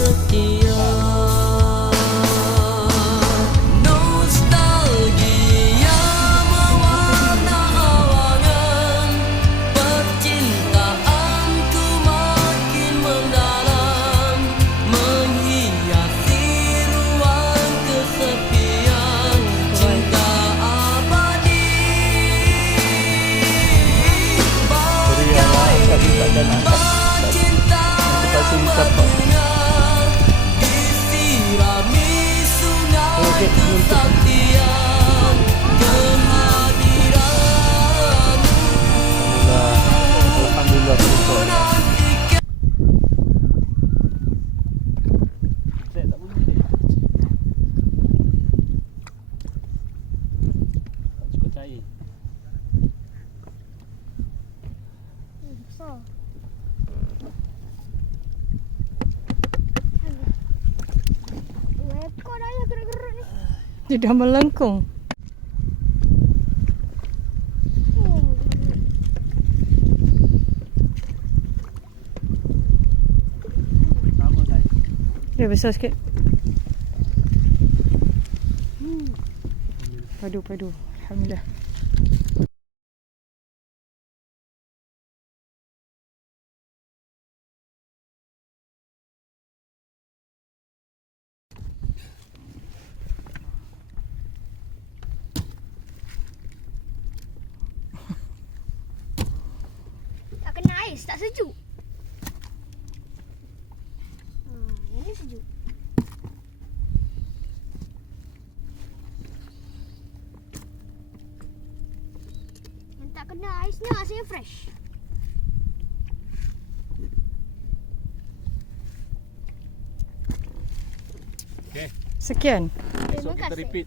setia. Nostalgia mewarna awangan, percintaanku makin mendalam, menghiasi ruang kesepian, cinta abadi. Cinta yang berbunga disirami sungai kesaktian, kehadiranmu menantikan. Cukup cair. Besar. Ekor dah ya gerak-gerak ni. Dia dah melengkung. Sama guys. Dia besar sikit. Padu. Alhamdulillah. Tak kena ais, tak sejuk. Yang ni sejuk. Yang tak kena aisnya rasanya fresh. Okay. Sekian. Esok kita repeat.